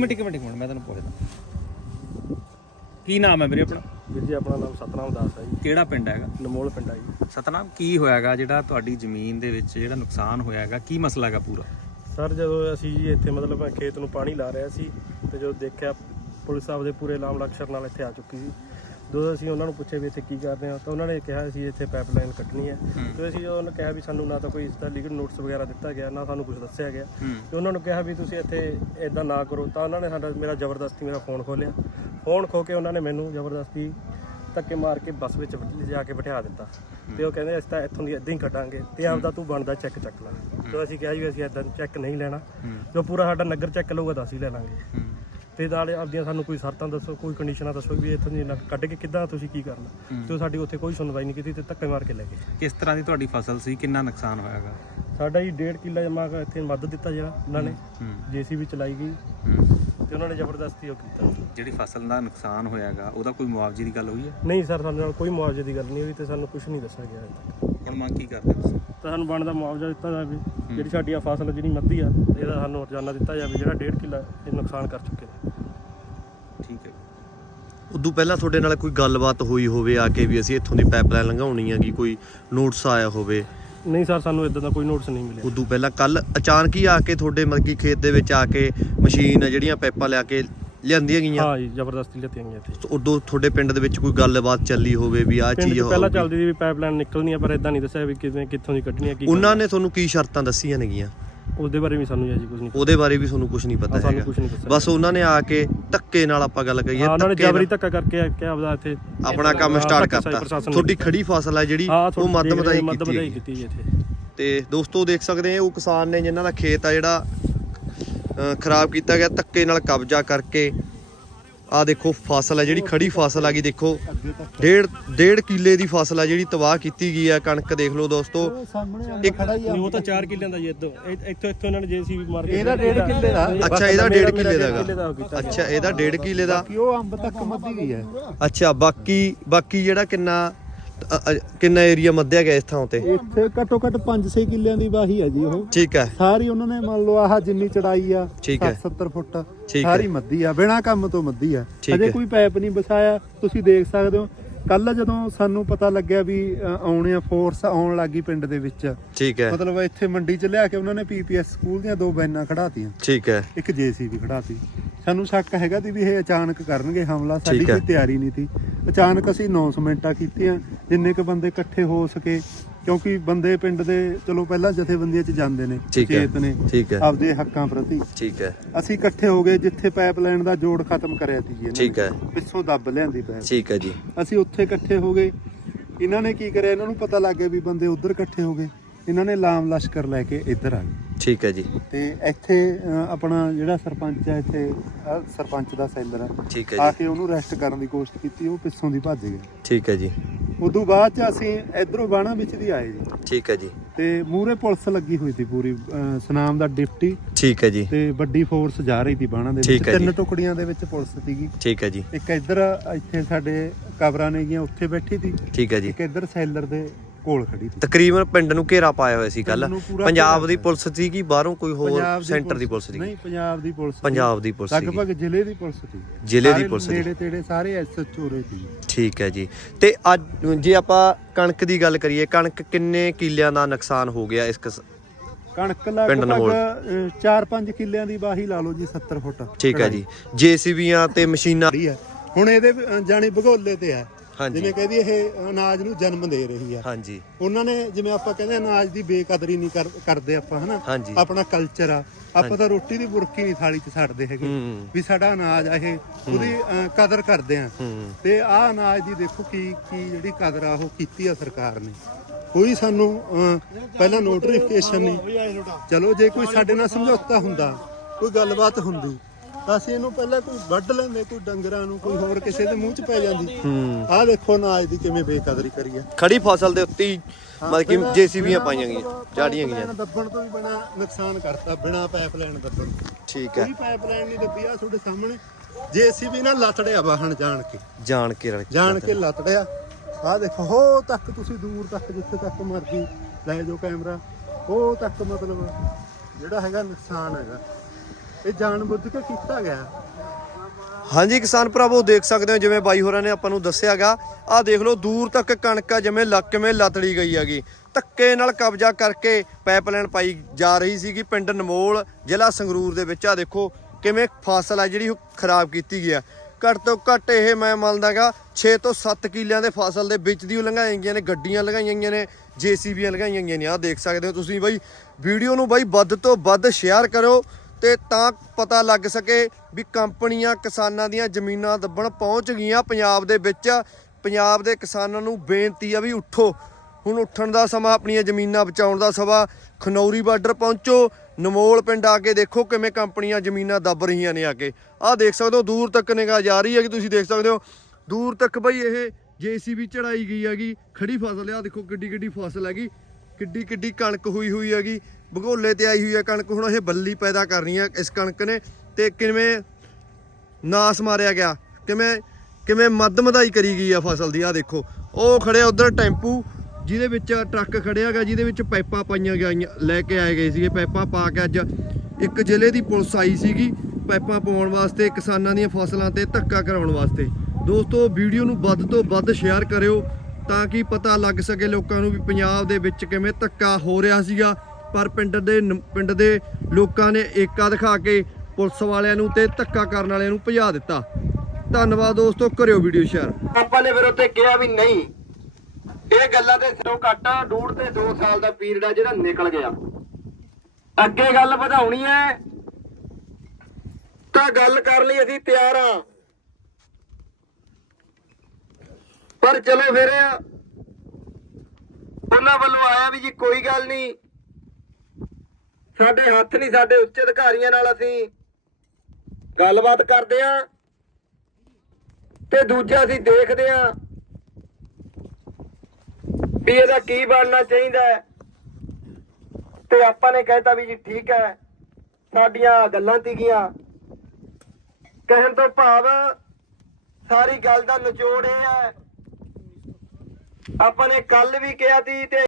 Minute ਇੱਕ minute ਇੱਕ minute ਮੈਂ ਤੁਹਾਨੂੰ ਪੁੱਛਦਾ। ਕੀ ਨਾਮ ਹੈ ਵੀਰੇ ਆਪਣਾ? ਵੀਰ ਜੀ ਆਪਣਾ ਨਾਮ ਸਤਨਾਮ ਦਾਸ ਹੈ ਜੀ। ਕਿਹੜਾ ਪਿੰਡ ਹੈਗਾ? ਨਮੋਲ ਪਿੰਡ ਹੈ ਜੀ। ਸਤਨਾਮ ਕੀ ਹੋਇਆਗਾ ਜਿਹੜਾ ਤੁਹਾਡੀ ਜ਼ਮੀਨ ਦੇ ਵਿੱਚ ਜਿਹੜਾ ਨੁਕਸਾਨ ਹੋਇਆਗਾ ਕੀ ਮਸਲਾ ਹੈਗਾ ਪੂਰਾ? ਸਰ ਜਦੋਂ ਅਸੀਂ ਜੀ ਇੱਥੇ ਮਤਲਬ ਖੇਤ ਨੂੰ ਪਾਣੀ ਲਾ ਰਿਹਾ ਸੀ ਤੇ ਜਦੋਂ ਦੇਖਿਆ ਪੁਲਿਸ ਆਪਦੇ ਪੂਰੇ ਲਾਮ ਲਕਸ਼ਰ ਨਾਲ ਇੱਥੇ ਆ ਚੁੱਕੀ ਸੀ। ਜਦੋਂ ਅਸੀਂ ਉਹਨਾਂ ਨੂੰ ਪੁੱਛਿਆ ਵੀ ਇੱਥੇ ਕੀ ਕਰਦੇ ਆ ਤਾਂ ਉਹਨਾਂ ਨੇ ਕਿਹਾ ਸੀ ਇੱਥੇ ਪਾਈਪਲਾਈਨ ਕੱਟਣੀ ਹੈ। ਤੇ ਅਸੀਂ ਉਹਨਾਂ ਨੇ ਕਿਹਾ ਵੀ ਸਾਨੂੰ ਨਾ ਤਾਂ ਕੋਈ ਇਸ ਦਾ ਲੀਗਲ ਨੋਟਿਸ ਵਗੈਰਾ ਦਿੱਤਾ ਗਿਆ ਨਾ ਸਾਨੂੰ ਕੁਝ ਦੱਸਿਆ ਗਿਆ। ਤੇ ਉਹਨਾਂ ਨੂੰ ਕਿਹਾ ਵੀ ਤੁਸੀਂ ਇੱਥੇ ਇਦਾਂ ਨਾ ਕਰੋ ਤਾਂ ਉਹਨਾਂ ਨੇ ਸਾਡਾ ਮੇਰਾ ਜ਼ਬਰਦਸਤੀ ਮੇਰਾ ਫੋਨ ਖੋਲਿਆ ਫੋਨ ਖੋ ਕੇ ਉਹਨਾਂ ਨੇ ਮੈਨੂੰ ਜ਼ਬਰਦਸਤੀ ਧੱਕੇ ਮਾਰ ਕੇ ਬੱਸ ਵਿੱਚ ਲਿਜਾ ਕੇ ਬਿਠਾ ਦਿੱਤਾ। ਤੇ ਉਹ ਕਹਿੰਦੇ ਅਸੀਂ ਤਾਂ ਇੱਥੋਂ ਦੀ ਇਦਾਂ ਹੀ ਕੱਢਾਂਗੇ ਤੇ ਆਪਦਾ ਤੂੰ ਬਣਦਾ ਚੈੱਕ ਚੱਕ ਲੈ। ਤੇ ਅਸੀਂ ਕਿਹਾ ਜੀ ਅਸੀਂ ਇਦਾਂ ਚੈੱਕ ਨਹੀਂ ਲੈਣਾ। ਜੋ ਪੂਰਾ ਸਾਡਾ ਨਗਰ ਚੈੱਕ ਲਊਗਾ ਤਾਂ ਅਸੀਂ ਲੈ ਲਾਂਗੇ। ਤੇ ਨਾਲ ਆਪਦੀਆਂ ਸਾਨੂੰ ਕੋਈ ਸ਼ਰਤਾਂ ਦੱਸੋ ਕੋਈ ਕੰਡੀਸ਼ਨਾਂ ਦੱਸੋ ਵੀ ਇੱਥੋਂ ਦੀ ਨੱਕ ਕੱਢ ਕੇ ਕਿੱਦਾਂ ਤੁਸੀਂ ਕੀ ਕਰਨਾ। ਤੇ ਉਹ ਸਾਡੀ ਉੱਥੇ ਕੋਈ ਸੁਣਵਾਈ ਨਹੀਂ ਕੀਤੀ ਤੇ ਧੱਕੇ ਮਾਰ ਕੇ ਲੈ ਗਏ। ਕਿਸ ਤਰ੍ਹਾਂ ਦੀ ਤੁਹਾਡੀ ਫਸਲ ਸੀ? ਕਿੰਨਾ ਨੁਕਸਾਨ ਹੋਇਆਗਾ ਸਾਡਾ ਜੀ 1.5 ਕਿੱਲਾ ਜਮਾ ਇੱਥੇ ਮੱਦ ਦਿੱਤਾ ਜਿਹੜਾ ਉਹਨਾਂ ਨੇ। ਜੀਸੀਬੀ ਚਲਾਈ ਗਈ ਤੇ ਉਹਨਾਂ ਨੇ ਜ਼ਬਰਦਸਤੀ ਉਹ ਕੀਤਾ। ਜਿਹੜੀ ਫਸਲ ਦਾ ਨੁਕਸਾਨ ਹੋਇਆਗਾ ਉਹਦਾ ਕੋਈ ਮੁਆਵਜ਼ੇ ਦੀ ਗੱਲ ਹੋਈ ਹੈ? ਨਹੀਂ ਸਰ ਸਾਡੇ ਨਾਲ ਕੋਈ ਮੁਆਵਜ਼ੇ ਦੀ ਗੱਲ ਨਹੀਂ ਹੋਈ ਤੇ ਸਾਨੂੰ ਕੁਝ ਨਹੀਂ ਦੱਸਿਆ ਗਿਆ ਤੱਕ। ਹੁਣ ਮੰਗ ਕੀ ਕਰਦੇ ਤੁਸੀਂ? ਤਾਂ ਸਾਨੂੰ ਬਣਦਾ ਮੁਆਵਜ਼ਾ ਦਿੱਤਾ ਜਾਵੇ। ਜਿਹੜੀ ਸਾਡੀ ਫਸਲ ਜਿਹੜੀ ਮੱਦੀ ਆ ਇਹਦਾ ਸਾਨੂੰ ਰੋਜ਼ਾਨਾ ਦਿੱਤਾ ਜਾਵੇ ਜਿਹੜਾ 1.5 ਕਿੱਲਾ ਇਹ ਨੁਕਸਾਨ ਕਰ ਚੁੱਕੇ ਨੇ। ਠੀਕ ਹੈ। ਉਦੋਂ ਪਹਿਲਾਂ ਤੁਹਾਡੇ ਨਾਲ ਕੋਈ ਗੱਲਬਾਤ ਹੋਈ ਹੋਵੇ ਆ ਕੇ ਵੀ ਅਸੀਂ ਇੱਥੋਂ ਦੀ ਪਾਈਪਲਾਈਨ ਲੰਘਾਉਣੀ ਹੈਗੀ ਕੋਈ ਨੋਟਿਸ ਆਇਆ ਹੋਵੇ? ਨਹੀਂ ਸਰ ਸਾਨੂੰ ਇਦਾਂ ਦਾ ਕੋਈ ਨੋਟਿਸ ਨਹੀਂ ਮਿਲਿਆ। ਉਦੋਂ ਪਹਿਲਾਂ ਕੱਲ ਅਚਾਨਕ ਹੀ ਆ ਕੇ ਤੁਹਾਡੇ ਮਤਲਬ ਕਿ ਖੇਤ ਦੇ ਵਿੱਚ ਆ ਕੇ ਮਸ਼ੀਨ ਜਿਹੜੀਆਂ ਪਾਈਪਾਂ ਲਿਆ ਕੇ ਲਿਆਂਦੀਆਂ ਗਈਆਂ? ਹਾਂ ਜੀ ਜ਼ਬਰਦਸਤੀ ਲਿਆਤੀਆਂ ਗਈਆਂ ਇੱਥੇ। ਉਦੋਂ ਤੁਹਾਡੇ ਪਿੰਡ ਦੇ ਵਿੱਚ ਕੋਈ ਗੱਲਬਾਤ ਚੱਲੀ ਹੋਵੇ ਵੀ ਪਿੰਡ ਚੀਜ਼ 'ਚ ਪਹਿਲਾਂ। ਚੱਲਦੀ ਸੀ ਵੀ ਪਾਈਪਲਾਈਨ ਨਿਕਲਣੀ ਆ ਪਰ ਇਦਾਂ ਨਹੀਂ ਦੱਸਿਆ ਵੀ ਕਿਵੇਂ ਕਿੱਥੋਂ ਦੀ ਕੱਢਣੀ ਆ ਕੀ ਉਹਨਾਂ ਨੇ ਤੁਹਾਨੂੰ ਕੀ ਸ਼ਰਤਾਂ ਦੱਸੀਆਂ ਨੇਗੀਆਂ? ਉਹਦੇ ਬਾਰੇ ਵੀ ਸਾਨੂੰ ਜੀ ਕੁਝ ਨਹੀਂ ਉਹਦੇ ਬਾਰੇ ਵੀ ਤੁਹਾਨੂੰ ਕੁਝ ਨਹੀਂ ਪਤਾ ਸਾਨੂੰ ਹੈਗਾ। ਕੁਝ ਨਹੀਂ ਦੱਸਿਆ ਬਸ ਉਹਨਾਂ ਨੇ ਆ ਕੇ ਧੱਕੇ ਨਾਲ ਆਪਾਂ ਗੱਲ ਕਰੀਏ ਹਾਂ ਉਹਨਾਂ ਨੇ ਜਬਰੀ ਧੱਕਾ ਕਰਕੇ ਕਿਹਾ ਆਪਦਾ ਇੱਥੇ ਆਪਣਾ ਕੰਮ ਸਟਾਰਟ ਕਰਤਾ। ਤੁਹਾਡੀ। ਖੜੀ ਫਸਲ ਹੈ ਜਿਹੜੀ ਉਹ ਮੱਧ ਕੀਤੀ ਜੀ ਇੱਥੇ। ਤੇ ਦੋਸਤੋ ਦੇਖ ਸਕਦੇ ਆ ਉਹ ਕਿਸਾਨ ਨੇ ਜਿਨ੍ਹਾਂ ਦਾ ਖੇਤ ਆ ਜਿਹੜਾ ਖਰਾਬ ਕੀਤਾ ਗਿਆ ਧੱਕੇ ਨਾਲ ਕਬਜ਼ਾ ਕਰਕੇ ਆ ਦੇਖੋ ਫਸਲ ਹੈ ਜਿਹੜੀ ਖੜੀ ਫਸਲ ਆ ਗਈ ਦੇਖੋ। ਡੇਢ ਡੇਢ ਕਿੱਲੇ ਦੀ ਫਸਲ ਆ ਜਿਹੜੀ ਤਬਾਹ ਕੀਤੀ ਗਈ ਆ ਕਣਕ ਦੇਖ ਲਓ ਦੋਸਤੋ। ਇੱਕ ਨਹੀਂ ਉਹ ਤਾਂ 4 ਕਿੱਲਿਆਂ ਦਾ ਜੀ ਇੱਥੋਂ ਇੱਥੋਂ ਇੱਥੋਂ ਇਹਨਾਂ ਨੇ ਜੇਸੀਬੀ ਮਾਰ ਕੇ ਇਹਦਾ ਡੇਢ ਕਿੱਲੇ ਦਾ। ਅੱਛਾ ਇਹਦਾ ਡੇਢ ਕਿੱਲੇ ਦਾ ਕਿੱਲੇ ਦਾ ਹੈਗਾ ਉਹ ਕੀਤਾ। ਅੱਛਾ ਇਹਦਾ ਡੇਢ ਕਿੱਲੇ ਦਾ। ਕਿ ਉਹ ਅੰਬ ਤੱਕ ਮੱਦੀ ਗਈ ਹੈ। ਅੱਛਾ ਬਾਕੀ ਬਾਕੀ ਜਿਹੜਾ ਕਿੰਨਾ ਅ, ਅ, ਕਿੰਨਾ ਏਰੀਆ ਮੱਧਿਆ ਗਿਆ ਇਸ ਥਾਂ ਤੇ ਇੱਥੇ ਘੱਟੋ ਘੱਟ 5-6 ਕਿੱਲਿਆਂ ਦੀ ਵਾਹੀ ਹੈ ਜੀ ਉਹ। ਠੀਕ ਹੈ। ਸਾਰੀ ਉਹਨਾਂ ਨੇ ਮੰਨ ਲਓ ਆਹ ਜਿੰਨੀ ਚੜਾਈ ਆ ਠੀਕ ਹੈ। 70 ਫੁੱਟ ਠੀਕ ਸਾਰੀ। ਮੱਦੀ ਆ ਬਿਨਾ ਕੰਮ ਤੋਂ ਮੱਦੀ ਆ। ਠੀਕ ਅਜੇ ਹੈ। ਕੋਈ ਪਾਈਪ ਨਹੀਂ ਵਿਛਾਇਆ ਤੁਸੀਂ ਦੇਖ ਸਕਦੇ ਹੋ। ਕੱਲ ਜਦੋਂ ਸਾਨੂੰ ਪਤਾ ਲੱਗਿਆ ਵੀ ਅ, ਆਉਣੇ ਆ ਫੋਰਸ ਆਉਣ ਲੱਗੀ ਪਿੰਡ ਦੇ ਵਿੱਚ। ਠੀਕ ਹੈ। ਮਤਲਬ ਇੱਥੇ ਮੰਡੀ 'ਚ ਲਿਆ ਕੇ ਉਹਨਾਂ ਨੇ ਪੀਪੀਐਸ ਸਕੂਲ ਦੀਆਂ ਦੋ ਵੈਨਾਂ ਖੜਾਤੀਆਂ ਠੀਕ ਹੈ। ਇੱਕ ਜੇਸੀਬੀ ਖੜਾਤੀ ਸਾਨੂੰ ਸ਼ੱਕ ਹੈਗਾ ਸੀ ਵੀ ਇਹ ਅਚਾਨਕ ਕਰਨਗੇ ਹਮਲਾ ਸਾਡੀ। ਕੋਈ ਤਿਆਰੀ ਨਹੀਂ ਸੀ। ਅਚਾਨਕ ਅਸੀਂ ਅਨਾਉਂਸਮੈਂਟਾਂ ਕੀਤੀਆਂ ਜਿੰਨੇ ਕ ਬੰਦੇ ਇਕੱਠੇ ਹੋ ਸਕੇ ਕਿਉਂਕਿ ਬੰਦੇ ਪਿੰਡ ਦੇ ਚਲੋ ਪਹਿਲਾਂ ਜਥੇਬੰਦੀਆਂ 'ਚ ਜਾਂਦੇ ਨੇ। ਚੇਤ ਨੇ ਆਪਦੇ ਹੱਕਾਂ ਪ੍ਰਤੀ। ਠੀਕ ਹੈ। ਅਸੀਂ ਇਕੱਠੇ ਹੋ ਗਏ ਜਿੱਥੇ ਪਾਈਪਲਾਈਨ ਦਾ ਜੋੜ ਖਤਮ ਕਰਿਆ ਸੀ ਜੀ ਇਹਨਾਂ ਠੀਕ। ਹੈ। ਪਿੱਛੋਂ ਦੱਬ ਲਿਆਂਦੀ ਪਾਈਪ। ਠੀਕ ਹੈ ਜੀ। ਅਸੀਂ ਉੱਥੇ ਇਕੱਠੇ ਹੋ ਗਏ। ਇਹਨਾਂ ਨੇ ਕੀ ਕਰਿਆ? ਇਹਨਾਂ ਨੂੰ ਪਤਾ ਲੱਗ ਗਿਆ ਵੀ ਬੰਦੇ ਉੱਧਰ ਇਕੱਠੇ ਹੋ ਗਏ। ਇਹਨਾਂ ਨੇ ਲਾਮ ਲਸ਼ਕਰ ਲੈ ਕੇ ਇੱਧਰ ਆ ਗਏ। ਠੀਕ ਹੈ ਜੀ। ਤੇ ਇੱਥੇ ਆਪਣਾ ਜਿਹੜਾ ਸਰਪੰਚ ਹੈ ਇੱਥੇ ਸਰਪੰਚ ਦਾ ਸੈਲਰ ਹੈ। ਠੀਕ ਆ ਹੈ ਜੀ। ਕੇ ਉਹਨੂੰ ਅਰੈਸਟ ਕਰਨ ਦੀ ਕੋਸ਼ਿਸ਼ ਕੀਤੀ ਉਹ ਪਿੱਛੋਂ ਦੀ ਭੱਜ ਗਿਆ ਠੀਕ ਹੈ ਜੀ। ਉਦੋਂ ਬਾਅਦ ਚ ਅਸੀਂ ਇਧਰੋਂ ਬਾਣਾ ਵਿੱਚ ਦੀ ਆਏ ਜੀ। ਠੀਕ ਹੈ ਜੀ। ਤੇ ਮੂਰੇ ਪੁਲਿਸ ਲੱਗੀ ਹੋਈ ਸੀ ਪੂਰੀ ਸੁਨਾਮ ਦਾ ਡਿਪਟੀ। ਠੀਕ ਹੈ ਜੀ। ਤੇ ਵੱਡੀ ਫੋਰਸ ਜਾ ਰਹੀ ਸੀ ਬਾਣਾ ਦੇ ਵਿੱਚ। ਤਿੰਨ ਟੁਕੜੀਆਂ ਦੇ ਵਿੱਚ ਪੁਲਿਸ ਸੀਗੀ। ਠੀਕ ਹੈ ਜੀ। ਇੱਕ ਇੱਧਰ ਇੱਥੇ ਸਾਡੇ ਕਬਰਾਂ ਨੇ ਗੀਆਂ ਉੱਥੇ ਬੈਠੀ ਸੀ। ਠੀਕ ਹੈ ਜੀ। ਇੱਕ ਇੱਧਰ ਸੈਲਰ ਦੇ ਕੋਲ ਖੜੀ ਸੀ। ਤਕਰੀਬਨ ਪਿੰਡ ਨੂੰ ਘੇਰਾ ਪਾਇਆ ਹੋਇਆ ਸੀ ਕੱਲ ਪੰਜਾਬ ਦੀ। ਪੁਲਿਸ ਸੀ ਕਿ ਬਾਹਰੋਂ ਕੋਈ ਹੋਰ ਸੈਂਟਰ ਦੀ ਪੁਲਿਸ ਸੀ ਨਹੀਂ ਪੰਜਾਬ ਦੀ ਪੁਲਿਸ ਸੀ। ਪੰਜਾਬ ਦੀ ਪੁਲਿਸ ਸੀ ਲਗਭਗ ਜ਼ਿਲ੍ਹੇ ਦੀ ਪੁਲਿਸ ਸੀ ਜ਼ਿਲ੍ਹੇ ਦੀ ਪੁਲਿਸ ਸੀ। ਨੇੜੇ ਤੇੜੇ ਸਾਰੇ ਐਸਐਚਓ ਰਹੇ ਸੀ। ਠੀਕ ਹੈ ਜੀ। ਤੇ ਅੱਜ ਜੇ ਆਪਾਂ ਕਣਕ ਦੀ ਗੱਲ ਕਰੀਏ ਕਣਕ ਕਿੰਨੇ ਕਿੱਲਿਆਂ ਦਾ ਨੁਕਸਾਨ ਹੋ ਗਿਆ ਇਸ ਕਣਕ। ਲਗਭਗ 4-5 ਕਿੱਲਿਆਂ ਦੀ ਵਾਹੀ ਲਾ ਲਓ ਜੀ 70 ਫੁੱਟ ਠੀਕ ਹੈ ਜੀ। ਜੀਸੀਬੀਆਂ ਤੇ ਮਸ਼ੀਨਾਂ ਹੁਣ ਇਹਦੇ ਜਾਣੀ ਭਗੋਲੇ ਤੇ ਹੈ। ਹਾਂਜੀ। ਜਿਵੇਂ ਕਹਿੰਦੀ ਇਹ ਅਨਾਜ ਨੂੰ ਜਨਮ ਦੇ ਰਹੀ ਆ। ਹਾਂਜੀ। ਉਹਨਾਂ ਨੇ ਜਿਵੇਂ ਆਪਾਂ ਕਹਿੰਦੇ ਅਨਾਜ ਦੀ ਬੇਕਦਰੀ ਨਹੀਂ ਕਰ- ਕਰਦੇ ਆਪਾਂ ਹਨਾ? ਹਾਂਜੀ। ਆਪਣਾ ਕਲਚਰ ਆ। ਆਪਾਂ ਤਾਂ ਰੋਟੀ ਦੀ ਬੁਰਕੀ ਨਹੀਂ ਥਾਲੀ 'ਚ ਛੱਡਦੇ ਹੈਗੇ। ਹੂੰ। ਵੀ ਸਾਡਾ ਅਨਾਜ ਆ ਇਹ ਉਹਦੀ ਅ, ਕਦਰ ਕਰਦੇ ਆ। ਹੂੰ। ਤੇ ਆਹ ਅਨਾਜ ਦੀ ਦੇਖੋ ਕੀ ਕੀ ਜਿਹੜੀ ਕਦਰ ਆ ਉਹ ਕੀਤੀ ਆ ਸਰਕਾਰ ਨੇ। ਕੋਈ ਸਾਨੂੰ ਅ, ਪਹਿਲਾਂ ਨੋਟੀਫਿਕੇਸ਼ਨ ਨਹੀਂ। ਚਲੋ ਜੇ ਕੋਈ ਸਾਡੇ ਨਾਲ ਸਮਝੌਤਾ ਹੁੰਦਾ ਕੋਈ ਗੱਲਬਾਤ ਹੁੰਦੀ ਅਸੀਂ ਇਹਨੂੰ ਪਹਿਲਾਂ ਕੋਈ ਵੱਢ ਲੈਂਦੇ ਕੋਈ ਡੰਗਰਾਂ ਨੂੰ ਕੋਈ ਹੋਰ ਕਿਸੇ ਦੇ ਮੂੰਹ 'ਚ ਪੈ ਜਾਂਦੀ। ਹੂੰ। ਆਹ ਦੇਖੋ ਅਨਾਜ ਦੀ ਕਿਵੇਂ ਬੇਕਦਰੀ ਕਰੀ ਆ। ਖੜੀ ਫਸਲ ਦੇ ਉੱਤੇ ਹੀ ਮਤਲਬ ਕਿ ਜੀਸੀਬੀਆਂ ਪਾਈਆਂ ਗਈਆਂ ਚਾੜੀਆਂ ਪਾਈਪਲਾਈਨ ਗਈਆਂ। ਦੱਬਣ ਤੋਂ ਵੀ ਬਣਾ ਨੁਕਸਾਨ ਕਰਤਾ ਬਿਨਾ ਪਾਈਪਲਾਈਨ ਦੱਬਣ। ਠੀਕ ਹੈ। ਕੋਈ ਪਾਈਪਲਾਈਨ ਨਹੀਂ ਦੱਬੀ ਆ ਤੁਹਾਡੇ ਸਾਹਮਣੇ ਜੇਸੀਬੀ ਨਾਲ ਲੱਤੜਿਆ ਵਾਹਣ ਜਾਣ ਕੇ। ਜਾਣ ਕੇ ਰਲ ਜਾਣ ਕੇ ਲੱਤੜਿਆ ਆਹ ਦੇਖੋ ਹੋ ਤੱਕ ਤੁਸੀਂ ਦੂਰ ਤੱਕ ਜਿੱਥੇ ਤੱਕ ਮਰਜ਼ੀ ਲੈ ਜਾਓ ਕੈਮਰਾ ਉਹ ਤੱਕ ਮਤਲਬ ਜਿਹੜਾ ਹੈਗਾ ਨੁਕਸਾਨ ਹੈਗਾ। ਇਹ ਜਾਣਬੁੱਝ ਕੇ ਕੀਤਾ ਗਿਆ। ਹਾਂਜੀ, ਕਿਸਾਨ ਭਰਾਵੋ, ਦੇਖ ਸਕਦੇ ਹੋ ਜਿਵੇਂ ਬਾਈ ਹੋਰਾਂ ਨੇ ਆਪਾਂ ਨੂੰ ਦੱਸਿਆਗਾ ਆਹ ਦੇਖ ਲਓ, ਦੂਰ ਤੱਕ ਕਣਕ ਆ, ਜਿਵੇਂ ਲੱਕ ਕਿਵੇਂ ਲਤੜੀ ਗਈ ਹੈਗੀ। ਧੱਕੇ ਨਾਲ ਕਬਜ਼ਾ ਕਰਕੇ ਪਾਈਪਲਾਈਨ ਪਾਈ ਜਾ ਰਹੀ ਸੀਗੀ ਪਿੰਡ ਨਮੋਲ, ਜ਼ਿਲ੍ਹਾ ਸੰਗਰੂਰ ਦੇ ਵਿੱਚ। ਆ ਦੇਖੋ ਕਿਵੇਂ ਫਸਲ ਆ ਜਿਹੜੀ ਉਹ ਖਰਾਬ ਕੀਤੀ ਗਈ ਆ। ਘੱਟ ਤੋਂ ਘੱਟ ਇਹ ਮੈਂ ਮੰਨਦਾਗਾ 6 ਤੋਂ 7 ਕਿੱਲਿਆਂ ਦੇ ਫਸਲ ਦੇ ਵਿੱਚ ਦੀ ਲੰਘਾਈਆਂ ਗਈਆਂ ਨੇ, ਗੱਡੀਆਂ ਲੰਘਾਈਆਂ ਗਈਆਂ ਨੇ, ਜੀਸੀਬੀਆਂ ਲੰਘਾਈਆਂ ਗਈਆਂ ਨੇ। ਆਹ ਦੇਖ ਸਕਦੇ ਹੋ ਤੁਸੀਂ ਬਾਈ, ਵੀਡੀਓ ਨੂੰ ਬਾਈ ਵੱਧ ਤੋਂ ਵੱਧ ਸ਼ੇਅਰ ਕਰੋ ਤੇ ਤਾਂ ਪਤਾ ਲੱਗ ਸਕੇ ਵੀ ਕੰਪਨੀਆਂ ਕਿਸਾਨਾਂ ਦੀਆਂ ਜ਼ਮੀਨਾਂ ਦੱਬਣ ਪਹੁੰਚ ਗਈਆਂ। ਪੰਜਾਬ ਦੇ ਵਿੱਚ, ਪੰਜਾਬ ਦੇ ਕਿਸਾਨਾਂ ਨੂੰ ਬੇਨਤੀ ਆ ਵੀ ਉੱਠੋ। ਹੁਣ ਉੱਠਣ ਦਾ ਸਮਾਂ, ਆਪਣੀਆਂ ਜ਼ਮੀਨਾਂ ਬਚਾਉਣ ਦਾ ਸਮਾਂ। ਖਨੌਰੀ ਬਾਰਡਰ ਪਹੁੰਚੋ। ਨਮੋਲ ਪਿੰਡ ਆ ਕੇ ਦੇਖੋ ਕਿਵੇਂ ਕੰਪਨੀਆਂ ਜ਼ਮੀਨਾਂ ਦੱਬ ਰਹੀਆਂ ਨੇ ਆ ਕੇ। ਆਹ ਦੇਖ ਸਕਦੇ ਹੋ, ਦੂਰ ਤੱਕ ਨਿਗਾਹ ਜਾ ਰਹੀ ਹੈ ਕਿ ਤੁਸੀਂ ਦੇਖ ਸਕਦੇ ਹੋ। ਦੂਰ ਤੱਕ ਬਈ ਇਹ ਜੀਸੀਬੀ ਚੜਾਈ ਗਈ ਹੈਗੀ, ਖੜੀ ਫਸਲ ਆ ਦੇਖੋ ਕਿੱਡੀ ਕਿੱਡੀ ਫਸਲ ਹੈਗੀ। ਕਿੱਡੀ ਕਿੱਡੀ ਕਣਕ ਹੋਈ ਹੋਈ ਹੈਗੀ। ਭਗੋਲੇ ਤੇ ਆਈ ਹੋਈ ਹੈ ਕਣਕ, ਹੁਣ ਇਹ ਬੱਲੀ ਪੈਦਾ ਕਰਨੀ ਹੈ ਇਸ ਕਣਕ ਨੇ ਤੇ ਕਿਵੇਂ ਨਾਸ ਮਾਰਿਆ ਗਿਆ? ਕਿਵੇਂ ਕਿਵੇਂ ਮੱਧ ਮਧਾਈ ਕਰੀ ਗਈ ਆ ਫਸਲ ਦੀ? ਆ ਦੇਖੋ, ਉਹ ਖੜਿਆ ਉਧਰ ਟੈਂਪੂ, ਜਿਹਦੇ ਵਿੱਚ ਟਰੱਕ ਖੜਿਆਗਾ ਜਿਹਦੇ ਵਿੱਚ ਪਾਈਪਾਂ ਪਾਈਆਂ ਗਈਆਂ ਲੈ ਕੇ ਆਏ ਗਏ ਸੀਗੇ। ਪਾਈਪਾਂ ਪਾ ਕੇ ਅੱਜ ਇੱਕ ਜ਼ਿਲ੍ਹੇ ਦੀ ਪੁਲਿਸ ਆਈ ਸੀਗੀ ਪਾਈਪਾਂ ਪਾਉਣ ਵਾਸਤੇ, ਕਿਸਾਨਾਂ ਦੀਆਂ ਫਸਲਾਂ ਤੇ ਧੱਕਾ ਕਰਾਉਣ ਵਾਸਤੇ। ਦੋਸਤੋ, ਵੀਡੀਓ ਨੂੰ ਵੱਧ ਤੋਂ ਵੱਧ ਸ਼ੇਅਰ ਕਰਿਓ ਤਾਂ ਕਿ ਪਤਾ ਲੱਗ ਸਕੇ ਲੋਕਾਂ ਨੂੰ ਵੀ ਪੰਜਾਬ ਦੇ ਵਿੱਚ ਕਿਵੇਂ ਧੱਕਾ ਹੋ ਰਿਹਾ ਸੀਗਾ। ਪਰ ਪਿੰਡ ਦੇ ਪਿੰਡ ਦੇ ਲੋਕਾਂ ਨੇ ਏਕਾ ਦਿਖਾ ਕੇ ਪੁਲਿਸ ਵਾਲਿਆਂ ਨੂੰ ਤੇ ਧੱਕਾ ਕਰਨ ਵਾਲਿਆਂ ਨੂੰ ਭਜਾ ਦਿੱਤਾ। ਧੰਨਵਾਦ ਦੋਸਤੋ, ਕਰਿਓ ਵੀਡੀਓ ਸ਼ੇਅਰ। ਆਪਾਂ ਨੇ ਫਿਰ ਉੱਤੇ ਕਿਹਾ ਵੀ ਨਹੀਂ। ਇਹ ਗੱਲਾਂ ਤੇ ਸਿਰੋਂ ਘੱਟ ਡੂੜ ਤੇ 2 ਸਾਲ ਦਾ ਪੀਰੀਅਡ ਆ ਜਿਹੜਾ ਨਿਕਲ ਗਿਆ। ਅੱਗੇ ਗੱਲ ਵਧਾਉਣੀ ਹੈ। ਤਾਂ ਗੱਲ ਕਰਨ ਲਈ ਅਸੀਂ ਤਿਆਰ ਆ। ਪਰ ਚਲੋ ਫਿਰ ਉਹਨਾਂ ਵੱਲੋਂ ਆਇਆ ਵੀ ਜੀ ਕੋਈ ਗੱਲ ਨਹੀਂ। ਸਾਡੇ ਹੱਥ ਨਹੀਂ, ਸਾਡੇ ਉੱਚ ਅਧਿਕਾਰੀਆਂ ਨਾਲ ਅਸੀਂ ਗੱਲਬਾਤ ਕਰਦੇ ਆ ਤੇ ਦੂਜਾ ਅਸੀਂ ਦੇਖਦੇ ਆ ਵੀ ਇਹਦਾ ਕੀ ਬਣਨਾ ਚਾਹੀਦਾ ਤੇ ਆਪਾਂ ਨੇ ਕਹਿਤਾ ਵੀ ਜੀ ਠੀਕ ਹੈ, ਸਾਡੀਆਂ ਗੱਲਾਂ ਤੀਗੀਆਂ। ਕਹਿਣ ਤੋਂ ਭਾਵ ਸਾਰੀ ਗੱਲ ਦਾ ਨਿਚੋੜ ਇਹ ਹੈ। ਆਪਾਂ ਨੇ ਕੱਲ ਵੀ ਕਿਹਾ ਸੀ ਤੇ